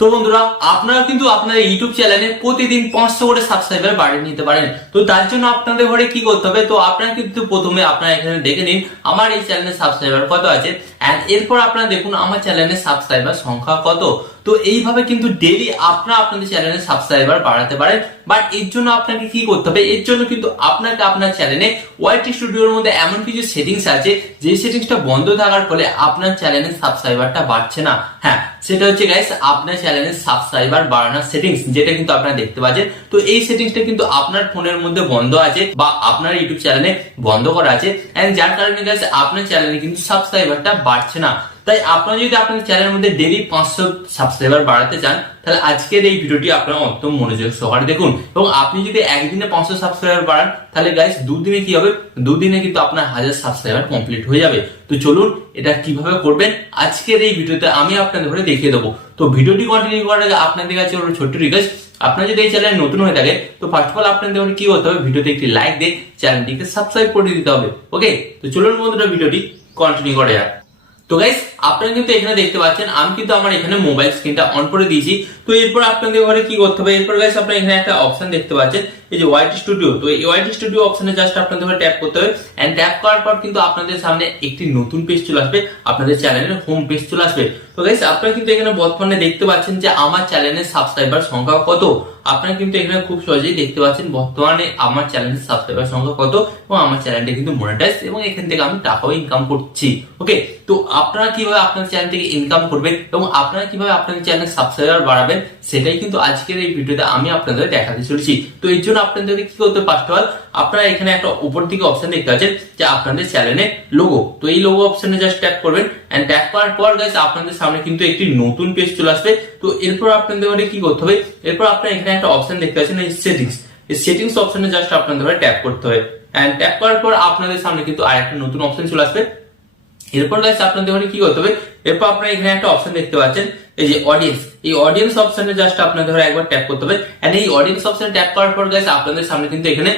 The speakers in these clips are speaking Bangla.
তো বন্ধুরা, আপনারা কিন্তু আপনাদের ইউটিউব চ্যানেলে প্রতিদিন 500 করে সাবস্ক্রাইবার বাড়িয়ে নিতে পারেন। তো তার জন্য আপনাদের ঘরে কি করতে হবে, তো আপনারা কিন্তু প্রথমে আপনারা এখানে দেখে নিন আমার এই চ্যানেলের সাবস্ক্রাইবার কত আছে, এন্ড এরপর আপনারা দেখুন আমার চ্যানেলের সাবস্ক্রাইবার সংখ্যা কত। তো এইভাবে কিন্তু ডেইলি আপনারা আপনাদের চ্যানেলের সাবস্ক্রাইবার বাড়াতে পারেন। বাট এর জন্য আপনাকে কি করতে হবে, এর জন্য কিন্তু আপনাকে আপনার চ্যানেলে ওয়াইটি স্টুডিওর মধ্যে এমন কিছু সেটিংস আছে যে সেটিংসটা বন্ধ থাকার ফলে আপনার চ্যানেলের সাবস্ক্রাইবারটা বাড়ছে না। হ্যাঁ, সেটা হচ্ছে গাইস আপনার চ্যানেলের সাবস্ক্রাইবার বাড়ানোর সেটিংস, যেটা কিন্তু আপনারা দেখতে পাচ্ছেন। তো এই সেটিংসটা কিন্তু আপনার ফোনের মধ্যে বন্ধ আছে বা আপনার ইউটিউব চ্যানেলে বন্ধ করা আছে, এন্ড যার কারণে গাইস আপনার চ্যানেলে কিন্তু সাবস্ক্রাইবারটা বাড়ছে না। তাই আপনারা যদি আপনার চ্যানেলের মধ্যে ডেইলি 500 সাবস্ক্রাইবার বাড়াতে চান, তাহলে আজকের এই ভিডিওটি আপনারা অত্যন্ত মনোযোগ সহকারে দেখুন। এবং আপনি যদি একদিনে 500 সাবস্ক্রাইবার বাড়ান, তাহলে গাইস দুদিনে কি হবে, দুদিনে কিন্তু আপনার 1000 সাবস্ক্রাইবার কমপ্লিট হয়ে যাবে। তো চলুন এটা কিভাবে করবেন আজকের এই ভিডিওতে আমি আপনাদের ধরে দেখিয়ে দেবো। তো ভিডিওটি কন্টিনিউ করার আগে আপনাদের কাছে একটা ছোট্ট রিকোয়েস্ট, আপনারা যদি এই চ্যানেলে নতুন হয়ে থাকে তো ফার্স্ট অফ অল আপনাদের কি করতে হবে, ভিডিওতে একটি লাইক দিয়ে চ্যানেলটিকে সাবস্ক্রাইব করে দিতে হবে। ওকে, তো চলুন বন্ধুরা ভিডিওটি কন্টিনিউ করা যাক। তো গাইস আপনারা কিন্তু এখানে দেখতে পাচ্ছেন আমি কিন্তু আমার এখানে মোবাইল স্ক্রিনটা অন করে দিয়েছি। তো এরপর আপনাদের ঘরে কি করতে হবে, এরপর গাইস আপনারা এখানে একটা অপশন দেখতে পাচ্ছেন এই যে ওয়াইটি স্টুডিও। তো এই ওয়াইটি স্টুডিও অপশনে জাস্ট আপনাদের ঘরে ট্যাপ করতে হবে, এন্ড ট্যাপ করার পর কিন্তু আপনাদের সামনে একটি নতুন পেজ চলে আসবে, আপনাদের চ্যানেলের হোম পেজ চলে আসবে। তো গাইস আপনারা কিন্তু এখানে বর্তমানে দেখতে পাচ্ছেন যে আমার চ্যানেলের সাবস্ক্রাইবার সংখ্যা কত। আপনারা কিন্তু এখানে খুব সহজেই দেখতে পাচ্ছেন বর্তমানে আমার চ্যানেলের সাবস্ক্রাইবার সংখ্যা কত, এবং আমার চ্যানেলটা কিন্তু মনিটাইজ এবং এখান থেকে আমি টাকাও ইনকাম করছি। ওকে, তো আপনারা কিভাবে আপনার চ্যানেল থেকে ইনকাম করবেন এবং আপনারা কিভাবে আপনাদের চ্যানেলের সাবস্ক্রাইবার বাড়াবেন, সেটাই কিন্তু আজকের এই ভিডিওতে আমি আপনাদের দেখাতে চলেছি। তো এর জন্য আপনাদের কি করতে ফার্স্ট অফ অল আপনারা এখানে একটা উপর দিকে অপশন দেখতে পাচ্ছেন যে আপনাদের চ্যানেলের লোগো। তো এই লোগো অপশনে জাস্ট ট্যাপ করবেন, এন্ড ট্যাপ করার পর গাইস আপনাদের সামনে কিন্তু একটি নতুন পেজ চলে আসবে। তো এরপর আপনাদের কি করতে হবে, এরপর আপনারা এখানে একটা অপশন দেখতে পাচ্ছেন এই সেটিংস। এই সেটিংস অপশনে জাস্ট আপনাদের ট্যাপ করতে হবে, এন্ড ট্যাপ করার পর আপনাদের সামনে কিন্তু আরেকটা নতুন অপশন চলে আসবে। এরপর গাইস আপনাদের কি করতে হবে, এরপর আপনারা এখানে একটা অপশন দেখতে পাচ্ছেন এই যে অডিয়েন্স। এই অডিয়েন্স অপশনে জাস্ট আপনাদের একবার ট্যাপ করতে হবে, এন্ড এই অডিয়েন্স অপশনে ট্যাপ করার পর গাইস আপনাদের সামনে কিন্তু এখানে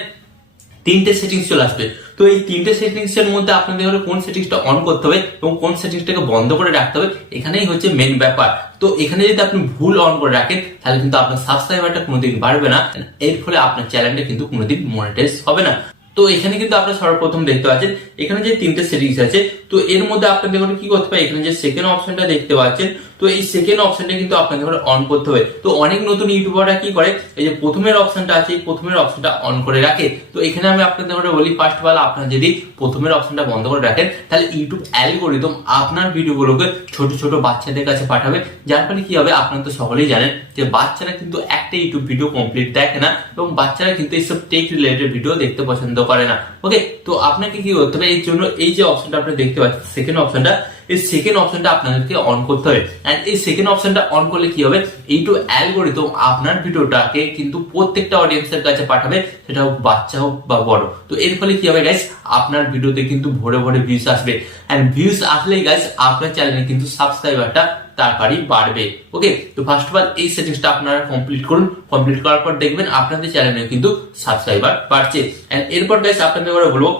তিনটে সেটিংস চলে আসবে। তো এই তিনটে সেটিংস এর মধ্যে আপনাদের কোন সেটিংসটা অন করতে হবে এবং কোন সেটিংসটাকে বন্ধ করে রাখতে হবে, এখানেই হচ্ছে মেন ব্যাপার। তো এখানে যদি আপনি ভুল অন করে রাখেন, তাহলে কিন্তু আপনার সাবস্ক্রাইবারটা কোনোদিন বাড়বে না, এর ফলে আপনার চ্যানেলটা কিন্তু কোনোদিন মনিটাইজ হবে না। তো এখানে কিন্তু আপনারা সর্বপ্রথম দেখতে পাচ্ছেন এখানে যে তিনটে সেটিংস আছে, তো এর মধ্যে আপনাদের কি করতে হবে, এখানে যে সেকেন্ড অপশনটা দেখতে পাচ্ছেন, তো এই সেকেন্ড অপশনটা কিন্তু আপনাদের অন করতে হবে। তো অনেক নতুন ইউটিউবাররা কি করে, এই যে প্রথমের অপশনটা আছে, এই প্রথমের অপশনটা অন করে রাখে। তো এখানে আমি আপনাদের বলি ফার্স্ট অফ অল আপনারা যদি প্রথমের অপশনটা বন্ধ করে রাখেন, তাহলে ইউটিউব অ্যালগরিদম আপনার ভিডিওগুলোকে ছোট ছোট বাচ্চাদের কাছে পাঠাবে, যার ফলে কি হবে আপনারা তো সকলেই জানেন যে বাচ্চারা কিন্তু একটা ইউটিউব ভিডিও কমপ্লিট দেখে না, এবং বাচ্চারা কিন্তু এইসব টেক রিলেটেড ভিডিও দেখতে পছন্দ করে না। ওকে, তো আপনাকে কি করতে হবে, এর জন্য এই যে অপশনটা আপনি দেখতে পাচ্ছেন সেকেন্ড অপশনটা, এই সেকেন্ড অপশনটা আপনাদেরকে অন করতে হবে। এন্ড এই সেকেন্ড অপশনটা অন করলে কি হবে, ইউটিউব অ্যালগরিদম আপনার ভিডিওটাকে কিন্তু প্রত্যেকটা অডিয়েন্সের কাছে পাঠাবে, সেটা হোক বাচ্চা হোক বা বড়। তো এর ফলে কি হবে গাইস, আপনার ভিডিওতে কিন্তু ভরে ভরে ভিউজ আসবে, এন্ড ভিউজ আসলেই গাইস আপনার চ্যানেলে কিন্তু সাবস্ক্রাইবারটা তাড়াতাড়ি বাড়বে। ওকে, তো ফার্স্ট অফ অল এই সেটিংসটা আপনারা কমপ্লিট করুন। কমপ্লিট করার পর দেখবেন আপনাদের চ্যানেলে কিন্তু সাবস্ক্রাইবার বাড়ছে। এন্ড এরপর গাইস আপনাদের বলবো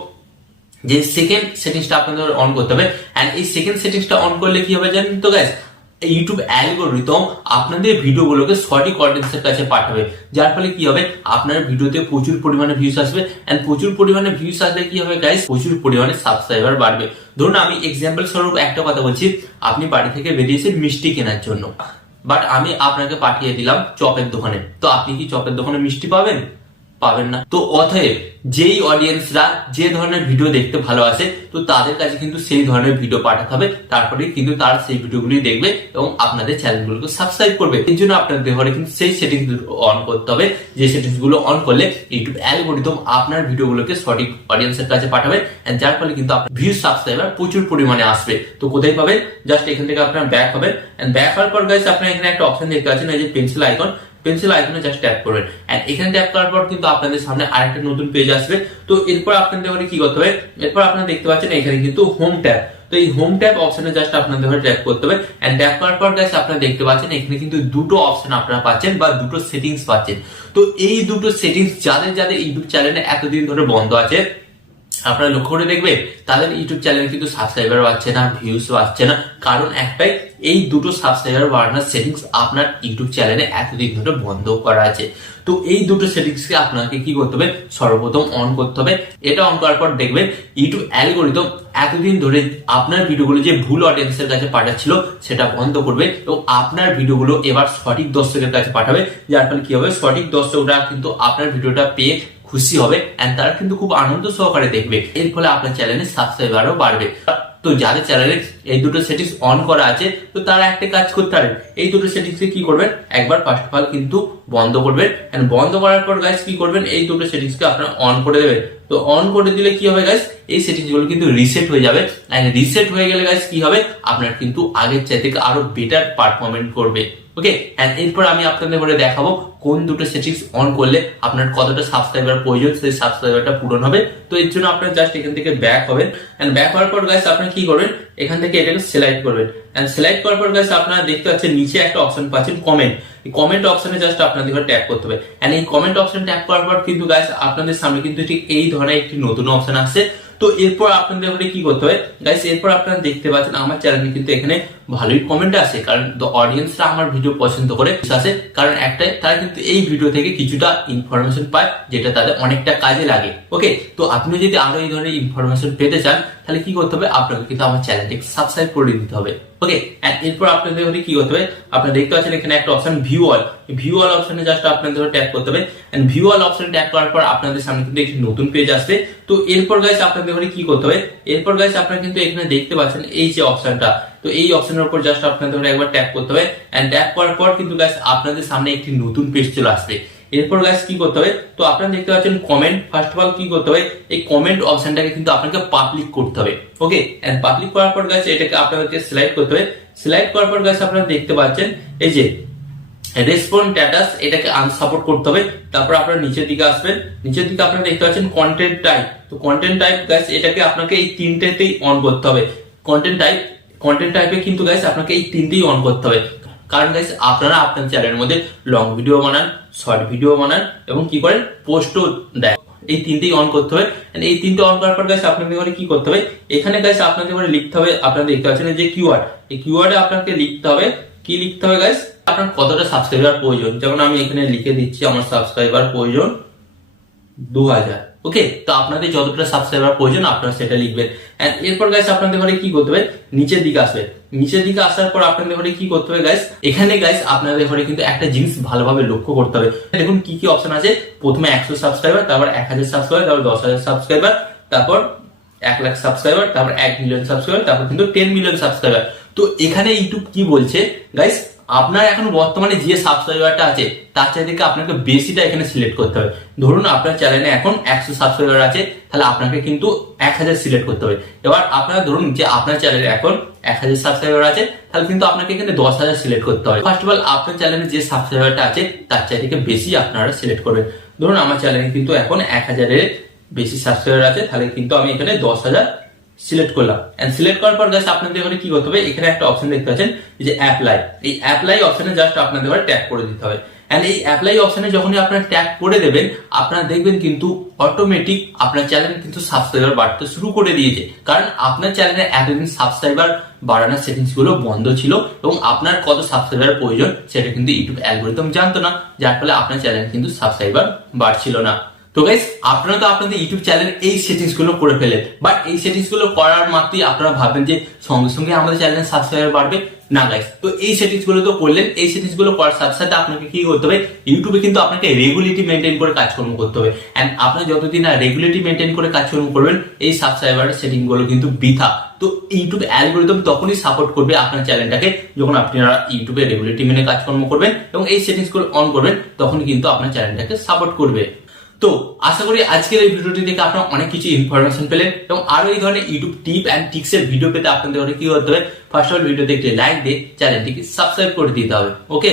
যে সেকেন্ড সেটিংসটা আপনাদের অন করতে হবে, এন্ড এই সেকেন্ড সেটিংসটা অন করলে কি হবে জানেন তো গাইস, ইউটিউব অ্যালগরিদম আপনাদের ভিডিওগুলোকে সঠিক অডিয়েন্সের কাছে পাঠাবে, যার ফলে কি হবে আপনার ভিডিওতে প্রচুর পরিমাণে ভিউজ আসবে, এন্ড প্রচুর পরিমাণে ভিউজ আসলে কি হবে গাইস, প্রচুর পরিমাণে সাবস্ক্রাইবার বাড়বে। ধরুন আমি এক্সাম্পল স্বরূপ একটা কথা বলছি, আপনি বাড়ি থেকে বেরিয়েছেন মিষ্টি কেনার জন্য, বাট আমি আপনাকে পাঠিয়ে দিলাম চপের দোকানে, তো আপনি কি চপের দোকানে মিষ্টি পাবেন? পাবেন না। তো অতএব যেই অডিয়েন্সরা যে ধরনের ভিডিও দেখতে ভালোবাসে, তো তাদের কাছে কিন্তু সেই ধরনের ভিডিও পাঠাতে হবে, তারপরে কিন্তু তারা সেই ভিডিওগুলি দেখবে এবং আপনাদের চ্যানেলগুলোকে সাবস্ক্রাইব করবে। এই জন্য আপনাদের ঘরে কিন্তু সেই সেটিংস অন করতে হবে, যে সেটিংস গুলো অন করলে ইউটিউব অ্যালগরিদম আপনার ভিডিওগুলোকে সঠিক অডিয়েন্সের কাছে পাঠাবে, এন্ড যার ফলে কিন্তু আপনার ভিউজ সাবস্ক্রাইবার প্রচুর পরিমাণে আসবে। তো কোথায় পাবেন, জাস্ট এখান থেকে আপনার ব্যাক হবেন, এন্ড ব্যাক হওয়ার পর গাইস আপনারা এখানে একটা অপশন দেখতে পাচ্ছেন এই যে পেন্সিল আইকন, পেন্সিল আইকনে জাস্ট ট্যাপ করবেন, এন্ড এখানে ট্যাপ করার পর কিন্তু আপনাদের সামনে আরেকটা নতুন পেজ আসবে। তো এরপর আপনাদের কি করতে হবে, এরপর আপনারা দেখতে পাচ্ছেন এখানে কিন্তু হোম ট্যাব। তো এই হোম ট্যাব অপশনে জাস্ট আপনাদের ট্যাপ করতে হবে, এন্ড ট্যাপ করার পর গাইস আপনারা দেখতে পাচ্ছেন এখানে কিন্তু দুটো অপশন আপনারা পাচ্ছেন বা দুটো সেটিংস পাচ্ছেন। তো এই দুটো সেটিংস যাদের যাদের ইউটিউব চ্যানেলে এতদিন ধরে বন্ধ আছে, আপনারা লক্ষ্য করে দেখবেন তাদের ইউটিউব চ্যানেলে কিন্তু সাবস্ক্রাইবার বাড়ছে না, ভিউজ বাড়ছে না। কারণ একটাই, এই দুটো সাবস্ক্রাইবার বাড়ানোর সেটিংস আপনার ইউটিউব চ্যানেলে এতদিন ধরে বন্ধ করা আছে। তো এই দুটো সেটিংসকে আপনাকে কি করতে হবে, সর্বপ্রথম অন করতে হবে। এটা অন করার পর দেখবেন ইউটিউব অ্যালগরিদম এতদিন ধরে আপনার ভিডিওগুলো যে ভুল অডিয়েন্সের কাছে পাঠাচ্ছিল সেটা বন্ধ করবে এবং আপনার ভিডিওগুলো এবার সঠিক দর্শকের কাছে পাঠাবে। যার ফলে কি হবে, সঠিক দর্শকরা কিন্তু আপনার ভিডিওটা পেয়ে খুশি হবে এন্ড তারা কিন্তু খুব আনন্দ সহকারে দেখবে। এর ফলে আপনার চ্যানেলে সাবস্ক্রাইবারও বাড়বে। তো যাদের চ্যানেলে এই দুটো সেটিংস অন করা আছে, তো তারা একটা কাজ করতে পারেন, এই দুটো সেটিংসকে কি করবেন, একবার ফার্স্ট অফ অল কিন্তু বন্ধ করবেন এন্ড বন্ধ করার পর গাইস কি করবেন, এই দুটো সেটিংসকে আপনারা অন করে দেবেন। তো অন করে দিলে কি হবে গাইস, এই সেটিংস গুলো কিন্তু রিসেট হয়ে যাবে এন্ড রিসেট হয়ে গেলে গাইস কি হবে, আপনার কিন্তু আগের চাইতে আরো বেটার পারফরমেন্স করবে। ওকে, এন্ড এরপর আমি আপনাদের করে দেখাবো কোন দুটো সেটিংস অন করলে আপনার কতটা সাবস্ক্রাইবার প্রয়োজন, সেই সাবস্ক্রাইবারটা পূরণ হবে। তো এর জন্য আপনারা জাস্ট এখান থেকে ব্যাক হবেন এন্ড ব্যাক হওয়ার পর গাইস আপনারা কি করবেন, এখান থেকে এটাকে সিলেক্ট করবেন এন্ড সিলেক্ট করার পর গাইস আপনারা দেখতে পাচ্ছেন নিচে একটা অপশন পাচ্ছেন কমেন্ট। এই কমেন্ট অপশনে জাস্ট আপনাদের ট্যাপ করতে হবে এন্ড এই কমেন্ট অপশন ট্যাপ করার পর কিন্তু গাইস আপনাদের সামনে কিন্তু ঠিক এই ধরনের একটি নতুন অপশন আসছে। তো এরপর আপনাদের কি করতে হবে গাইস, এরপর আপনারা দেখতে পাচ্ছেন আমার চ্যানেলে কিন্তু এখানে ভালোই কমেন্ট আসে, কারণ অডিয়েন্সরা আমার ভিডিও পছন্দ করে আসে। কারণ একটাই, তারা কিন্তু এই ভিডিও থেকে কিছুটা ইনফরমেশন পায় যেটা তাদের অনেকটা কাজে লাগে। ওকে, তো আপনি যদি আরো এই ধরনের ইনফরমেশন পেতে চান তাহলে কি করতে হবে, আপনাকে কিন্তু আমার চ্যানেলটিকে সাবস্ক্রাইব করে দিতে হবে। ওকে, এরপর আপনাদের কি করতে হবে, আপনারা দেখতে পাচ্ছেন এখানে একটা option view all, view all অপশনে জাস্ট আপনাদের ট্যাপ করতে হবে এন্ড ভিউ অল অপশনে ট্যাপ করার পর আপনাদের সামনে কিন্তু একটি নতুন পেজ আসবে। তো এরপর গাইস আপনাদের কি করতে হবে, এরপর গাইস আপনারা কিন্তু এখানে দেখতে পাচ্ছেন এই যে অপশনটা, তো এই অপশনের উপর জাস্ট আপনাদের একবার ট্যাপ করতে হবে এন্ড ট্যাপ করার পর কিন্তু গাইস আপনাদের সামনে একটি নতুন পেজ চলে আসবে। এরপর গাইস কি করতে হবে, তো আপনারা দেখতে পাচ্ছেন কমেন্ট, ফার্স্ট অফ অল কি করতে হবে, এই কমেন্ট অপশনটাকে কিন্তু আপনাকে পাবলিক করতে হবে। ওকে, এন্ড পাবলিক করার পর গাইস এটাকে আপনাদেরকে সিলেক্ট করতে হবে। সিলেক্ট করার পর গাইস আপনারা দেখতে পাচ্ছেন এই যে রেসপন্স স্ট্যাটাস, এটাকে আনসাপোর্ট করতে হবে। তারপর আপনারা নিচের দিকে আসবেন, নিচের দিকে আপনারা দেখতে পাচ্ছেন কন্টেন্ট টাইপ, তো কন্টেন্ট টাইপ গাইস এটাকে আপনাকে এই তিনটেতেই অন করতে হবে। কন্টেন্ট টাইপে কিন্তু গাইস আপনাকে এই তিনটেই অন করতে হবে, কারণ গাইস আপনারা আপনার চ্যানেলের মধ্যে লং ভিডিও বানান, শর্ট ভিডিও বানান এবং কি করেন, পোস্টও দেয়। এই তিনটেই অন করতে হবে। এই তিনটে অন করার পর গাইস আপনাদের কি করতে হবে, এখানে গাইস আপনাদের লিখতে হবে, আপনারা দেখতে পাচ্ছেন যে কিওয়ার্ড, এই কিওয়ার্ডে আপনাকে লিখতে হবে, কি লিখতে হবে গাইস, আপনার কতটা সাবস্ক্রাইবার প্রয়োজন। যেমন আমি এখানে লিখে দিচ্ছি আমার সাবস্ক্রাইবার প্রয়োজন 2000। ওকে, তো আপনাদের যতটা সাবস্ক্রাইবার প্রয়োজন আপনারা সেটা লিখবেন। এরপর গাইস আপনাদের কি করতে হবে, নিচের দিকে আসবে, নিচের দিকে আসার পর আপনাদের কি করতে হবে গাইস, এখানে গাইস আপনাদের কিন্তু একটা জিনিস ভালোভাবে লক্ষ্য করতে হবে। দেখুন কি কি অপশন আছে, প্রথমে 100 সাবস্ক্রাইবার, তারপর 1000 সাবস্ক্রাইবার, তারপর 10,000 সাবস্ক্রাইবার, তারপর 1 লাখ সাবস্ক্রাইবার, তারপর 1 মিলিয়ন সাবস্ক্রাইবার, তারপর কিন্তু 10 মিলিয়ন সাবস্ক্রাইবার। তো এখানে ইউটিউব কি বলছে গাইস, আপনার এখন বর্তমানে যে সাবস্ক্রাইবারটা আছে তার চাইতে আপনাকে বেশিটা এখানে সিলেক্ট করতে হবে। ধরুন আপনার চ্যানেলে এখন 100 সাবস্ক্রাইবার আছে, তাহলে আপনাকে কিন্তু 1000 সিলেক্ট করতে হবে। এবার আপনারা ধরুন যে আপনার চ্যানেলে এখন 1000 সাবস্ক্রাইবার আছে, তাহলে কিন্তু আপনাকে এখানে 10,000 সিলেক্ট করতে হবে। ফার্স্ট অফ অল আপনার চ্যানেলে যে সাবস্ক্রাইবারটা আছে তার চাইতে বেশি আপনারা সিলেক্ট করবেন। ধরুন আমার চ্যানেলে কিন্তু এখন 1000-এর বেশি সাবস্ক্রাইবার আছে, তাহলে কিন্তু আমি এখানে 10,000 সিলেক্ট করলাম। এন্ড সিলেক্ট করার পর জাস্ট আপনাদের কি করতে হবে, এখানে একটা অপশন দেখতে পাচ্ছেন যে অ্যাপ্লাই, এই অ্যাপ্লাই অপশনে জাস্ট আপনাদের ট্যাপ করে দিতে হবে। এন্ড এই অ্যাপ্লাই অপশনে যখনই আপনারা ট্যাপ করে দেবেন, আপনারা দেখবেন কিন্তু অটোমেটিক আপনার চ্যানেল কিন্তু সাবস্ক্রাইবার বাড়তে শুরু করে দিয়েছে। কারণ আপনার চ্যানেলে এতদিন সাবস্ক্রাইবার বাড়ানোর সেটিংস গুলো বন্ধ ছিল এবং আপনার কত সাবস্ক্রাইবার প্রয়োজন সেটা কিন্তু ইউটিউব অ্যালগরিদম জানতো না, যার ফলে আপনার চ্যানেল কিন্তু সাবস্ক্রাইবার বাড়ছিল না। তো গাইস আপনারা তো আপনাদের ইউটিউব চ্যানেলে এই সেটিংস গুলো করে ফেলেন, বাট এই সেটিংস গুলো করার মাত্রই আপনারা ভাববেন যে সঙ্গে সঙ্গে আমাদের চ্যানেলে সাবস্ক্রাইবার বাড়বে না গাইস। তো এই সেটিংস গুলো তো করলেন, এই সেটিংস গুলো করার সাথে সাথে আপনাকে কি করতে হবে, ইউটিউবে কিন্তু আপনাকে রেগুলারিটি মেনটেন করে কাজকর্ম করতে হবে। এন্ড আপনারা যতদিন না রেগুলারিটি মেনটেন করে কাজকর্ম করবেন, এই সাবস্ক্রাইবারের সেটিং গুলো কিন্তু বৃথা। তো ইউটিউব অ্যালগরিদম তখনই সাপোর্ট করবে আপনার চ্যানেলটাকে যখন আপনারা ইউটিউবে রেগুলারিটি মেনে কাজকর্ম করবেন এবং এই সেটিংস গুলো অন করবেন, তখন কিন্তু আপনার চ্যানেলটাকে সাপোর্ট করবে। তো আশা করি আজকের এই ভিডিওটি থেকে আপনারা অনেক কিছু ইনফরমেশন পেলেন এবং আরো এই ধরনের ইউটিউব টিপ এন্ড ট্রিক্স এর ভিডিও পেতে আপনাদের কি করতে হবে, ফার্স্ট অফ অল ভিডিওতে একটি লাইক দিয়ে চ্যানেলটিকে সাবস্ক্রাইব করে দিতে হবে। ওকে।